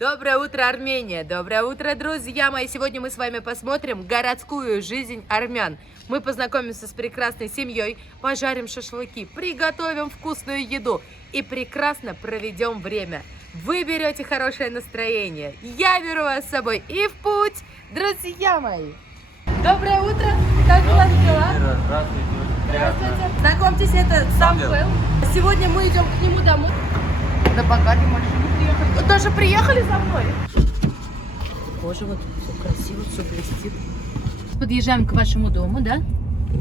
Доброе утро, Армения! Доброе утро, друзья мои! Сегодня мы с вами посмотрим городскую жизнь армян. Мы познакомимся с прекрасной семьей, пожарим шашлыки, приготовим вкусную еду и прекрасно проведем время. Вы берете хорошее настроение, я беру вас с собой и в путь, друзья мои! Доброе утро! Как у вас дела? Здравствуйте! Знакомьтесь, это Самвел. Сегодня мы идем к нему домой. Да пока не можешь не приехать. Даже приехали за мной. Боже, вот все красиво, все блестит. Подъезжаем к вашему дому, да?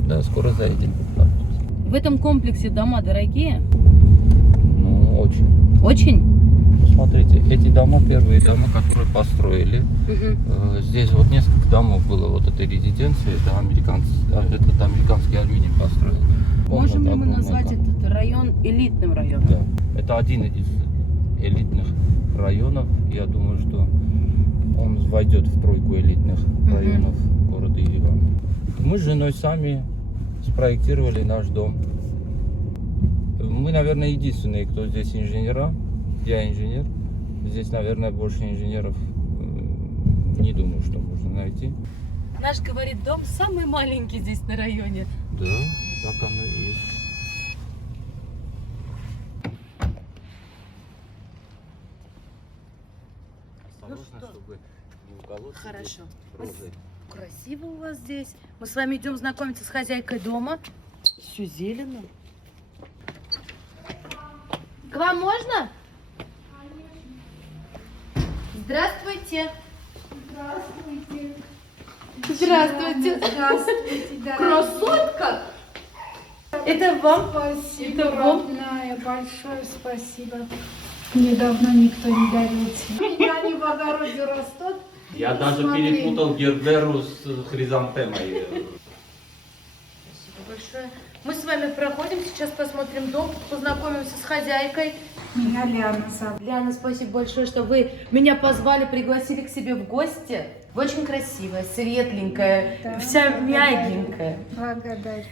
Да, скоро заедем. В этом комплексе дома дорогие? Ну, очень. Очень? Смотрите, эти дома, первые дома, которые построили. Здесь вот несколько домов было вот этой резиденции. Это американский армянин построил. Можем ли мы назвать этот район элитным районом? Да, это один из элитных районов. Я думаю, что он войдет в тройку элитных районов города Еревана. Мы с женой сами спроектировали наш дом. Мы, наверное, единственные, кто здесь инженера. Я инженер. Здесь, наверное, больше инженеров не думаю, что можно найти. Наш, говорит, дом самый маленький здесь на районе. Да, так оно и есть. Осторожно, чтобы не уколоться. Хорошо. Розой. Красиво у вас здесь. Мы с вами идем знакомиться с хозяйкой дома. Все зелено. К вам можно? Здравствуйте. Здравствуйте. Здравствуйте. Здравствуйте, Красотка. Это вам. Спасибо, Это вам. родная, большое спасибо. Мне давно никто не дарил цветы. Они в огороде растут. Я даже Смотри. перепутал герберу с хризантемой. Спасибо большое. Мы с вами проходим, сейчас посмотрим дом, познакомимся с хозяйкой. Меня Ляна зовут. Ляна, спасибо большое, что вы меня позвали, пригласили к себе в гости. Вы очень красивая, светленькая, Да, вся благодарю. мягенькая. Благодарю.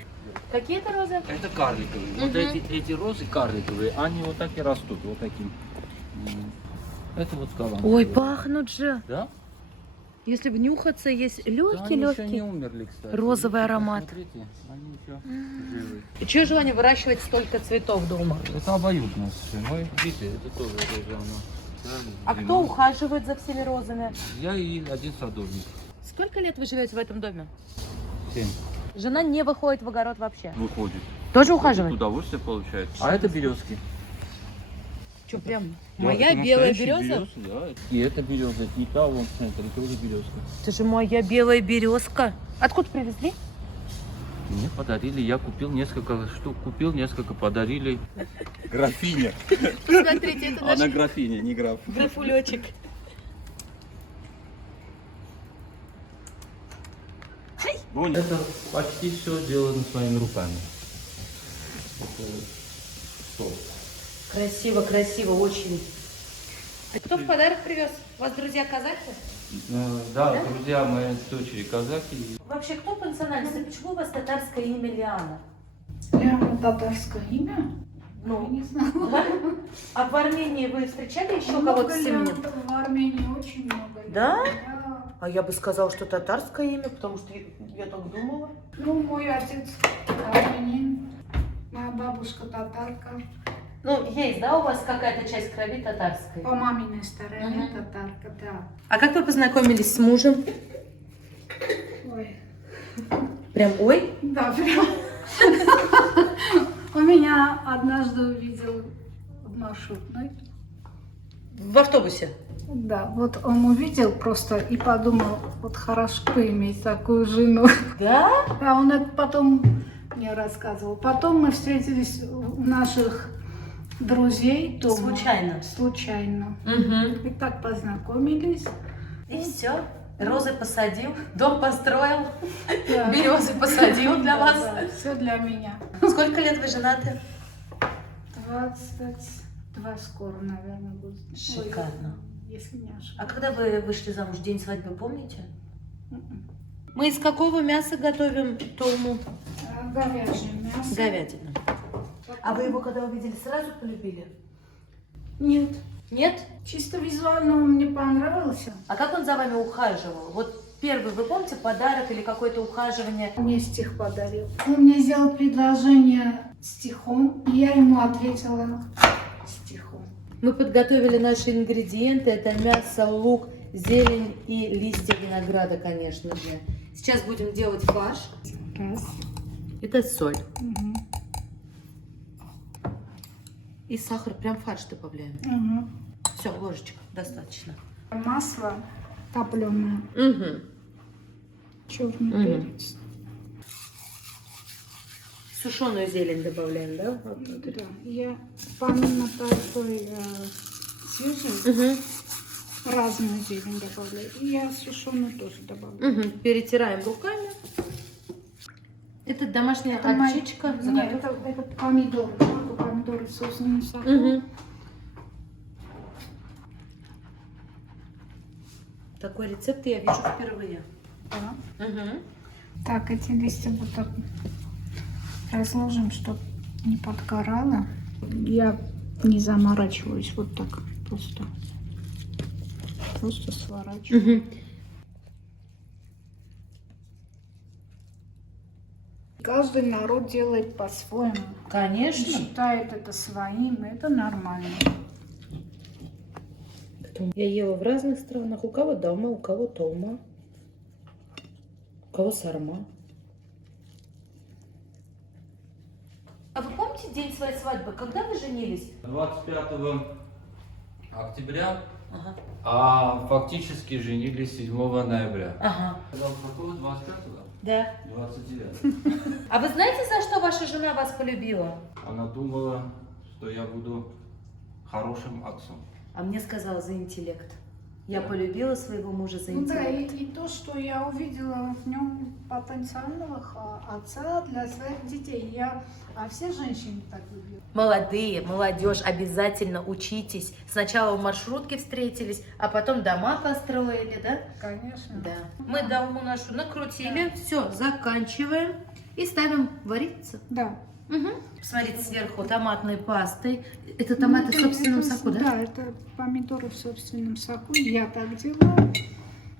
Какие это розы? Это карликовые. Вот эти розы карликовые, они вот так и растут, вот таким. Это вот калан. Ой, пахнут же. Да? Если внюхаться, есть Да, они еще не легкий-легкий умерли, кстати. розовый Видите, аромат. Смотрите, они еще живы. И чье желание выращивать столько цветов дома? Это обоюдно с женой. Видите, это тоже уже оно. А кто ухаживает за всеми розами? Я и один садовник. Сколько лет вы живете в этом доме? 7 Жена не выходит в огород вообще. выходит. Тоже Вот ухаживает? удовольствие получает. А это березки. Что, прям Да, моя это белая настоящие береза? березы, да. И это береза, это не та, вон, смотри, тоже березка. Это же моя белая березка. Откуда привезли? Мне подарили, я купил несколько штук, подарили. Графиня. Посмотрите, это Она наш графиня, не граф. графулечек. Это почти все сделано своими руками. Это сорт. Красиво, красиво, очень. Кто в подарок привез? У вас друзья казахи? Да, друзья мои дочери казахи. Вообще, кто по национальности? Почему у вас татарское имя Лиана? Ляна татарское имя? Ну, Не знаю. а в Армении вы встречали еще Много кого-то с Лян именем? в Армении очень много. Лян. Да? Да. А я бы сказала, что татарское имя, потому что я так думала. Ну, мой отец армянин, моя бабушка татарка. Ну, есть, да, у вас какая-то часть крови татарской? По маминой стороне татарка, да. А как вы познакомились с мужем? Ой. Прям ой? Да, прям. У меня однажды увидел в маршрутной. В автобусе? Да, вот он увидел просто и подумал, вот хорошо бы иметь такую жену. Да? А он это потом мне рассказывал. Потом мы встретились у наших друзей дома. Случайно? Случайно. Угу. И так познакомились. И все. Розы посадил, дом построил, Да. березы посадил для вас. Все для меня. Сколько лет вы женаты? 22 скоро, наверное, будет. Шикарно. Ой, если не ошибаюсь. А когда вы вышли замуж, день свадьбы помните? Мгм. Мы из какого мяса готовим толму? Говяжье мясо. Говядину. А вы его когда увидели, сразу полюбили? Нет. Нет? Чисто визуально он мне понравился. А как он за вами ухаживал? Вот первый, вы помните, подарок или какое-то ухаживание? Мне стих подарил. Он мне сделал предложение стихом, и я ему ответила стихом. Мы подготовили наши ингредиенты. Это мясо, лук, зелень и листья винограда, конечно же. Сейчас будем делать фарш. Раз. Это соль. Угу. И сахар. Прям фарш добавляем. Угу. Все, ложечка, достаточно. Масло топленое, Угу. черный Мгм. перец. Сушеную зелень добавляем, да? Вот внутрь? Да, я помимо той свежей, Угу. разную зелень добавляю. И я сушеную тоже добавляю. Угу. Перетираем руками. Это домашняя Это мои- горчичка. Нет, это помидоры. Помидоры с собственным соком. Угу. Такой рецепт я вижу впервые. Да. Угу. Так, эти листья вот так разложим, чтобы не подгорало. Я не заморачиваюсь, вот так просто сворачиваю. Угу. Каждый народ делает по-своему. И Конечно. считает это своим, это нормально. Я ела в разных странах. У кого дома, у кого тома, у кого сарма. А вы помните день своей свадьбы? Когда вы женились? 25 октября, Ага. а фактически женились 7 ноября. Ага. Какого 25-го? Да. 29. А вы знаете, за что ваша жена вас полюбила? Она думала, что я буду хорошим отцом. А мне сказала за интеллект. Я полюбила своего мужа за Ну да, интеллект. и то, что я увидела в нем потенциального отца для своих детей. А все женщины так любят. Молодые, молодежь, обязательно учитесь. Сначала в маршрутке встретились, а потом дома построили, да? Конечно. Да. Мы долму нашу накрутили, все, заканчиваем и ставим вариться. Да. Угу. Посмотрите сверху томатной пастой. Это томаты в собственном Это- соку, да? Да, это помидоры в собственном соку. Я так делаю.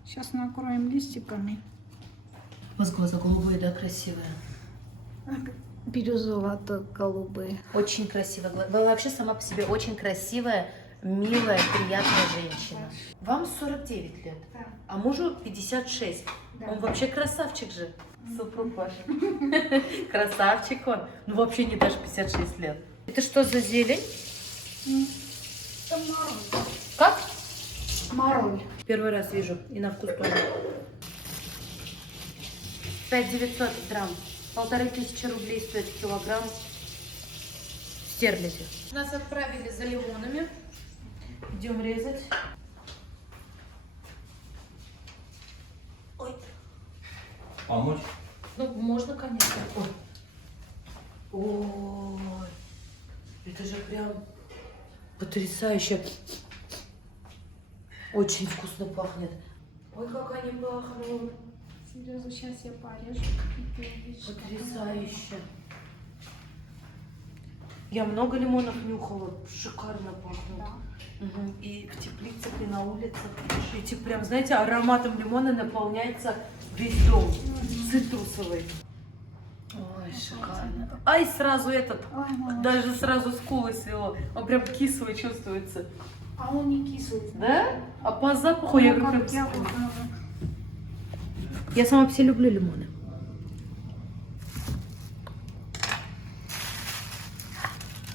Сейчас накроем листиками. У вас глаза голубые, да, красивые? Бирюзовато-голубые. Очень красиво. Вы вообще сама по себе очень красивая, милая, приятная женщина. Вам 49 лет, Да. а мужу 56. Да. Он вообще красавчик же. Супруг ваш. Красавчик он. Ну вообще не даже 56 лет. Это что за зелень? Это мороль. Как? Мороль. Первый раз вижу. И на вкус тоже. 5900 грамм. 1500 рублей стоит килограмм стерлиди. Нас отправили за лимонами. Идем резать. Ой. Помочь? Ну, можно, конечно. Ой. Ой. Это же прям потрясающе. Очень вкусно пахнет. Ой, как они пахнут. Серьезно, сейчас я порежу. И ты увидишь, как Потрясающе. Я много лимонов нюхала. Шикарно пахнут. Да. Мгм. И в теплицах, и на улицах. Эти прям, знаете, ароматом лимона наполняется весь дом. Цитрусовый. Ой, шикарно. Ай, сразу этот, Ой, мама. даже сразу скулы свело. Он прям кислый чувствуется. А он не кислый. Да? А по запаху я Ну, говорю, как прям я вот, Я сама по себе люблю лимоны.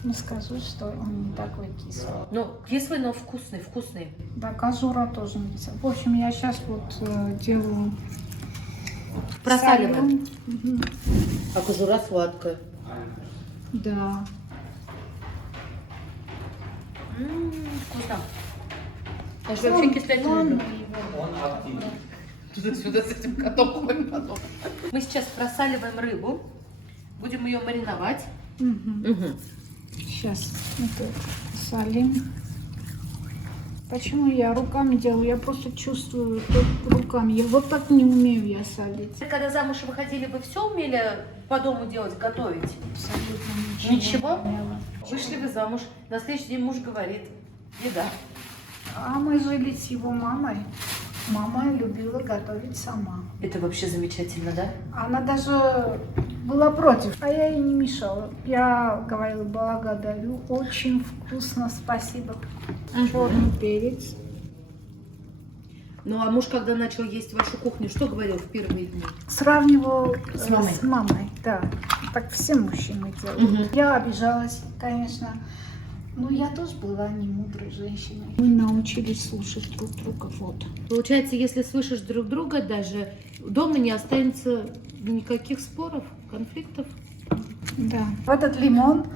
не скажу, что он не такой кислый. Ну, кислый, но вкусный, вкусный. Да, кожура тоже не кислая. В общем, я сейчас вот делаю... Просаливаем. солю. Мгм. А кожура сладкая. Да. Вкусно. Я же вообще кислятину люблю. Он активный. Туда-сюда с этим котом ходим потом. Мы сейчас просаливаем рыбу. Будем ее мариновать. Сейчас это солим. Почему я руками делаю? Я просто чувствую руками. Я вот так не умею я солить. Когда замуж выходили, вы все умели по дому делать, готовить? Абсолютно ничего. Ничего? не умела. Вышли вы замуж, на следующий день муж говорит: Еда. А мы жили с его мамой. Мама любила готовить сама. Это вообще замечательно, да? Она даже была против, а я ей не мешала. Я говорила, благодарю, очень вкусно, спасибо. Черный перец. Ну а муж, когда начал есть вашу кухню, что говорил в первые дни? Сравнивал С мамой. с мамой, да. Так все мужчины делают. Я обижалась, конечно. Но я тоже была не мудрой женщиной. Мы научились слушать друг друга, вот. Получается, если слышишь друг друга, даже дома не останется никаких споров, конфликтов. Да. В этот лимон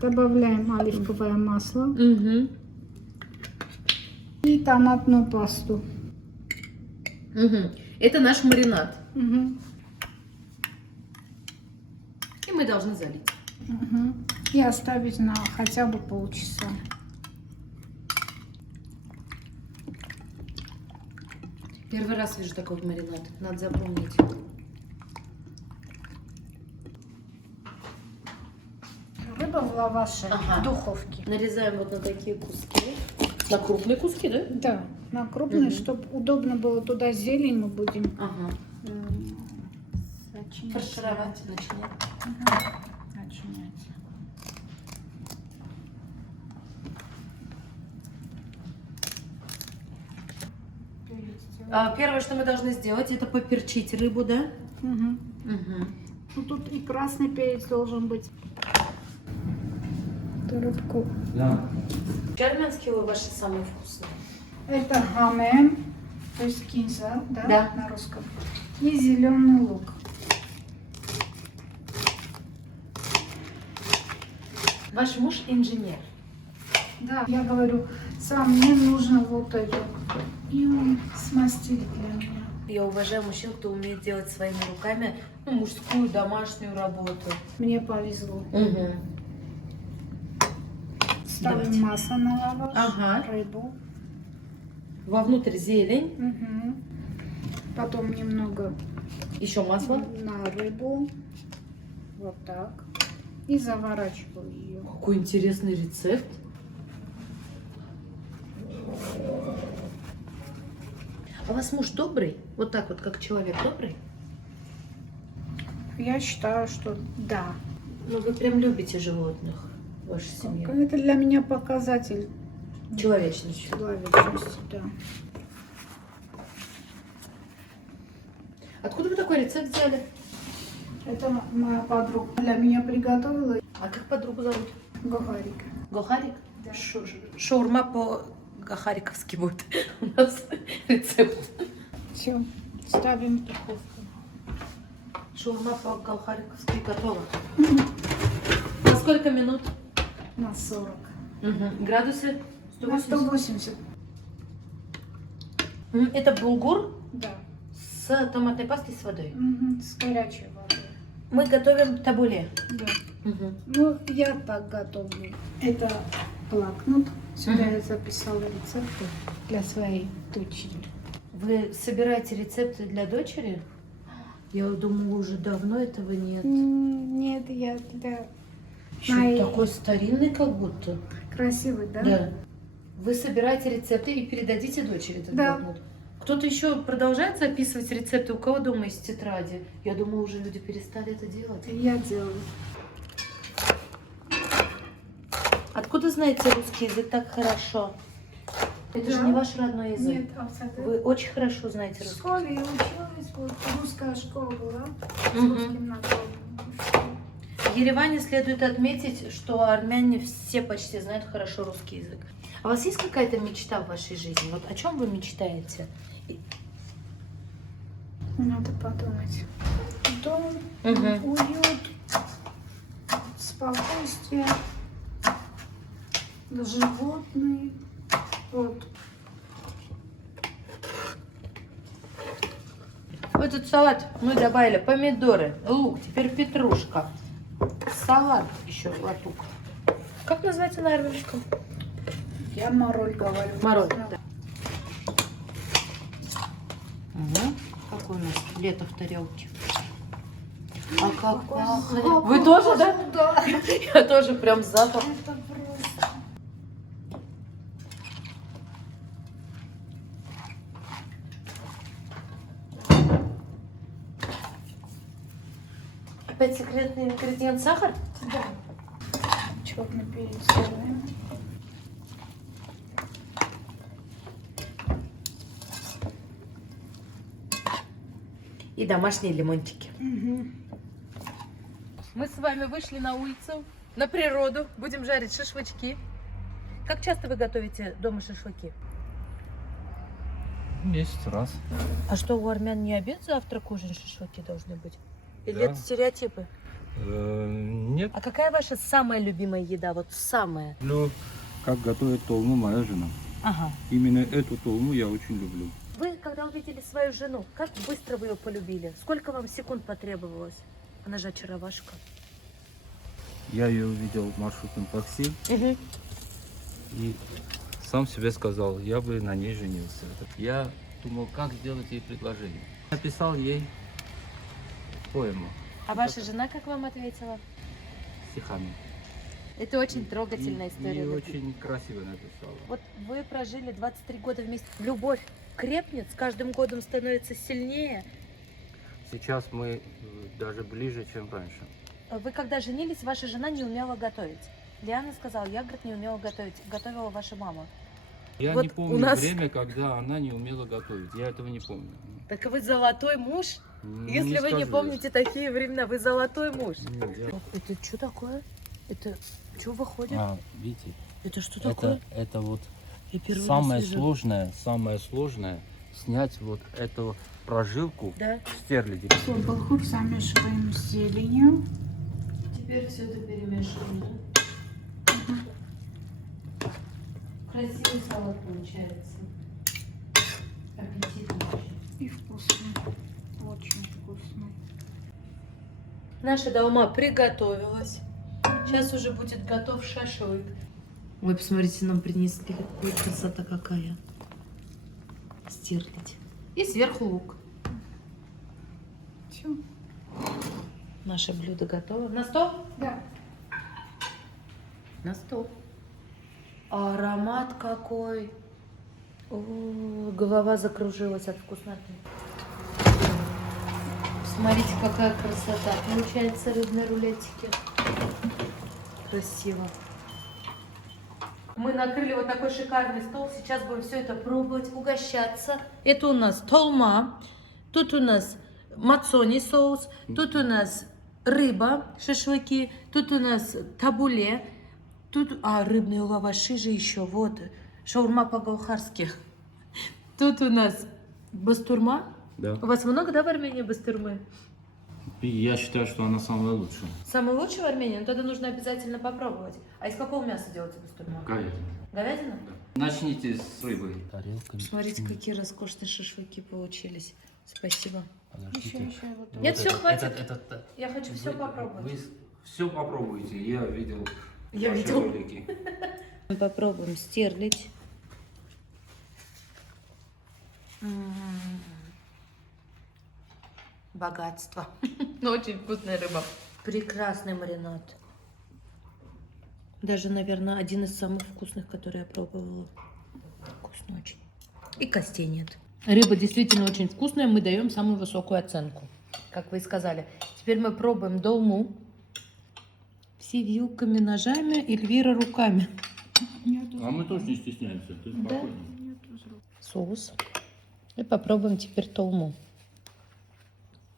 добавляем оливковое масло Угу. и томатную пасту. Угу. Это наш маринад. Мгм. И мы должны залить. Мгм. И оставить на хотя бы полчаса. Первый раз вижу такой маринад. Надо запомнить. Рыба в лаваше Ага. в духовке. Нарезаем вот на такие куски. На крупные куски, да? Да, на крупный, чтобы удобно было туда зелень мы будем Ага. начинять. Фаршировать начинать. Ага. Начинать. Первое, что мы должны сделать, это поперчить рыбу, да? Мгм. Угу. Ну, тут и красный перец должен быть. Эту рыбку. Да. Армянские ваши самые вкусные. Это хамем, то есть кинза, да, Да. на русском. И зеленый лук. Ваш муж инженер. Да, я говорю, сам мне нужно вот это. И он смастили для меня. Я уважаю мужчин, кто умеет делать своими руками мужскую домашнюю работу. Мне повезло. Угу. Ставим Давайте. масло на лаваш, Ага. рыбу. Вовнутрь зелень, Мгм. Потом немного еще масло. на рыбу. Вот так. И заворачиваю ее. Какой интересный рецепт. А у вас муж добрый? Вот так вот, как человек добрый? Я считаю, что да. Ну, вы прям любите животных в вашей семье. Это для меня показатель Человечности. человечности, да. Откуда вы такой рецепт взяли? Это моя подруга для меня приготовила. А как подругу зовут? Гагарик. Гохарик? Да. Шаурма по-гахариковски будет у нас рецепт. Все, ставим в духовку. Шаурма по-гахариковски готова. На сколько минут? На 40. Градусы? На 180? 180. Это булгур Да. с томатной пастой с водой. Мгм, с горячей водой. Мы готовим табуле. Да. Ну, я так готовлю. Это блокнот. Сюда я записала рецепты для своей дочери. Вы собираете рецепты для дочери? Я думала, уже давно этого нет. Нет, я для... Еще Мои. такой старинный как будто. Красивый, да? Да. Вы собираете рецепты и передадите дочери этот Да. блокнот? Кто-то еще продолжает записывать рецепты? У кого дома есть тетради? Я думаю, уже люди перестали это делать. Я делаю. Откуда знаете русский язык так хорошо? Это же Да. не ваш родной язык. Нет, абсолютно. Вы очень хорошо знаете В русский. школе я училась, вот русская школа была с Мгм. русским народом. В Ереване следует отметить, что армяне все почти знают хорошо русский язык. А у вас есть какая-то мечта в вашей жизни? Вот о чем вы мечтаете? Надо подумать. Дом, Мгм. уют, спокойствие, животные. Вот. В этот салат мы добавили помидоры, лук, теперь петрушка, салат еще латук. Как называется на армянском? Я мороль говорю. Мороль, Да. да. Угу. Какое у нас лето в тарелке. А как Какой пахнет. запах. Вы тоже, да? Да. Я тоже прям запах. Это просто. Опять секретный ингредиент сахар? Да. Черный перец делаем. И домашние лимончики. Угу. Мы с вами вышли на улицу, на природу. Будем жарить шашлычки. Как часто вы готовите дома шашлыки? Месяц раз. А что, у армян не обед, завтрак, ужин, шашлыки должны быть? Или Да. это стереотипы? Нет. А какая ваша самая любимая еда? Вот самая? Люблю, как готовит толму моя жена. Ага. Именно эту толму я очень люблю. Вы, когда увидели свою жену, как быстро вы ее полюбили? Сколько вам секунд потребовалось? Она же очаровашка. Я ее увидел в маршрутном такси и сам себе сказал, я бы на ней женился. Я думал, как сделать ей предложение. Написал ей поэму А ваша жена как вам ответила? стихами. Это очень трогательная история. И любви. очень красиво написала. Вот вы прожили 23 года вместе. Любовь крепнет, с каждым годом становится сильнее. Сейчас мы даже ближе, чем раньше. Вы когда женились, ваша жена не умела готовить. Лиана сказала, я, говорит, не умела готовить. Готовила ваша мама. Я Вот не у помню нас- время, когда она не умела готовить. Я этого не помню. Так вы золотой муж? Ну, Если вы не скажу. помните такие времена, вы золотой муж. Нет, я- Это что такое? Это что выходит? видите, Это что такое? это вот Я первый раз самое вижу. сложное снять вот эту прожилку Да. стерляди. Все, булгур замешиваем с зеленью. Теперь все это перемешиваем, да? Красивый салат получается. Аппетитный очень. И вкусный. Очень вкусный. Наша долма приготовилась. Сейчас уже будет готов шашлык. Ой, посмотрите, нам принесли. Ой, красота какая. Стерлить. И сверху лук. Все. Наше блюдо готово. На стол? Да. На стол. Аромат какой. О, голова закружилась от вкусноты. Смотрите, какая красота. Получается рыбные рулетики. Красиво. Мы накрыли вот такой шикарный стол. Сейчас будем все это пробовать, угощаться. Это у нас толма. Тут у нас мацони соус. Тут у нас рыба, шашлыки. Тут у нас табуле. Тут, рыбные лаваши же еще. Вот, шаурма по-галхарски. Тут у нас бастурма. Да. У вас много, да, в Армении бастурмы? Я считаю, что она самая лучшая. Самый лучший в Армении? Но тогда нужно обязательно попробовать. А из какого мяса делается бастурма? Говядина. Говядина? Начните с рыбой. Тарелками. Смотрите, какие роскошные шашлыки получились. Спасибо. Еще вот. Нет, всё, хватит. Я хочу все попробовать. Вы все попробуйте. Я видел Я ваши видел. ролики. Мы попробуем стерлить. Богатство. Но очень вкусная рыба. Прекрасный маринад. Даже, наверное, один из самых вкусных, которые я пробовала. Вкусно очень. И костей нет. Рыба действительно очень вкусная. Мы даем самую высокую оценку, как вы и сказали. Теперь мы пробуем долму. Все вилками, ножами, Эльвира руками. А мы тоже не стесняемся. Ты Да. спокойно. Соус. И попробуем теперь толму.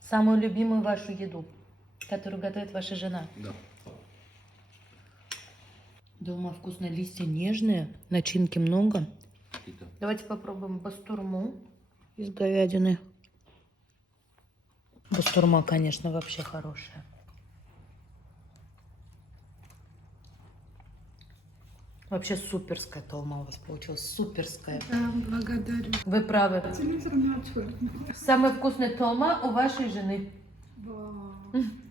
Самую любимую вашу еду, которую готовит ваша жена. Да. Долма вкусная, листья нежные, начинки много. Итак. Давайте попробуем бастурму из говядины. Бастурма, конечно, вообще хорошая. Вообще суперская толма у вас получилась, суперская. Да, благодарю. Вы правы. За информацию. Самая вкусная толма у вашей жены. Вау.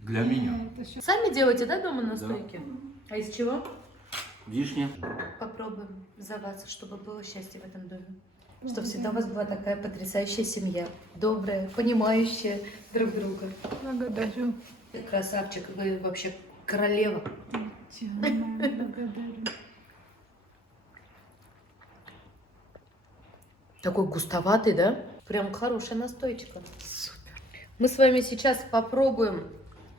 Для меня. Это всё. Сами делаете, да, дома настойки? А из чего? Вишня. Попробуем за вас, чтобы было счастье в этом доме. Чтобы всегда у вас была такая потрясающая семья. Добрая, понимающая друг друга. Благодарю. Ты красавчик, вы вообще королева. Благодарю. Такой густоватый, да? Прям хорошая настойчика. Супер. Мы с вами сейчас попробуем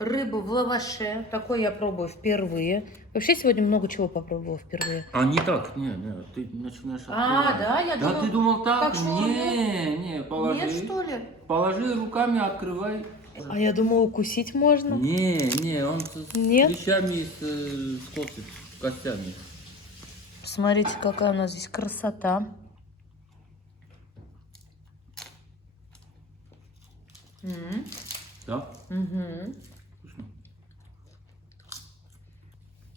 рыбу в лаваше. Такой я пробую впервые. Вообще сегодня много чего попробовала впервые. А не так, не, ты начинаешь А, открывать. да? Я Да, думала, ты думал так? как шаурма. Не, положи. Нет, что ли? Положи руками, открывай. А я думала, укусить можно. Не, он с Нет? клещами, с костями. Посмотрите, какая у нас здесь красота. Да? Мгм. Вкусно.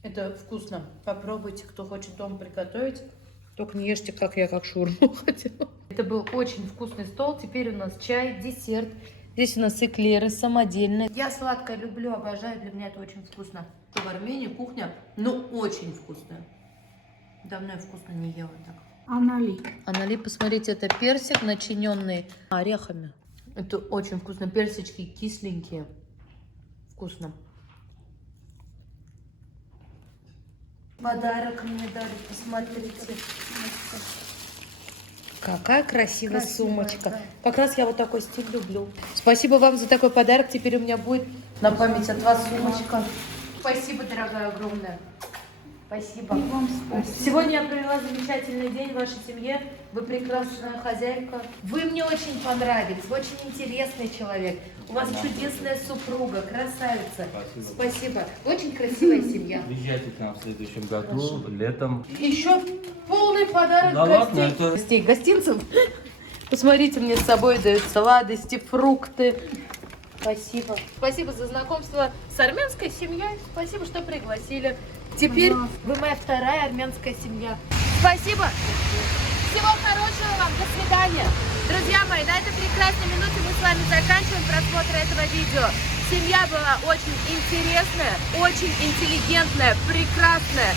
Это вкусно. Попробуйте, кто хочет дома приготовить. Только не ешьте, как я, как шаурму хотела. Это был очень вкусный стол. Теперь у нас чай, десерт. Здесь у нас эклеры самодельные. Я сладкое люблю, обожаю. Для меня это очень вкусно. В Армении кухня, ну, очень вкусная. Давно я вкусно не ела так. Анали. Анали, посмотрите, это персик, начиненный орехами. Это очень вкусно. Персички кисленькие. Вкусно. Подарок мне дали, посмотрите. Какая красивая сумочка. да. Как раз я вот такой стиль люблю. Спасибо вам за такой подарок. Теперь у меня будет на память от вас сумочка. Спасибо, дорогая, огромное. Спасибо. И вам спасибо. Сегодня я провела замечательный день в вашей семье. Вы прекрасная хозяйка. Вы мне очень понравились. Вы очень интересный человек. У вас чудесная супруга, красавица. Спасибо. Очень красивая семья. Приезжайте к нам в следующем году, летом. Еще полный подарок Да ладно, это- гостей. Гостинцев. Посмотрите, мне с собой дают сладости, фрукты. Спасибо. Спасибо за знакомство с армянской семьей. Спасибо, что пригласили. Теперь вы моя вторая армянская семья. Спасибо. Всего хорошего вам. До свидания. Друзья мои, на этой прекрасной минуте мы с вами заканчиваем просмотр этого видео. Семья была очень интересная, очень интеллигентная, прекрасная,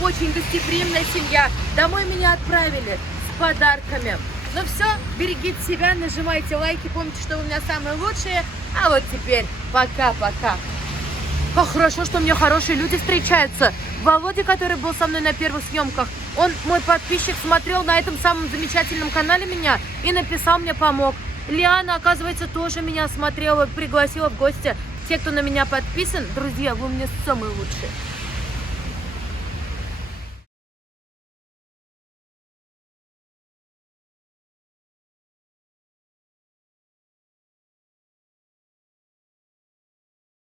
очень гостеприимная семья. Домой меня отправили с подарками. Ну все, берегите себя, нажимайте лайки, помните, что вы у меня самые лучшие. А вот теперь пока-пока. Как хорошо, что мне хорошие люди встречаются. Володя, который был со мной на первых съемках, он, мой подписчик, смотрел на этом самом замечательном канале меня и написал мне, помог. Лиана, оказывается, тоже меня смотрела, пригласила в гости. Те, кто на меня подписан, друзья, вы мне самые лучшие.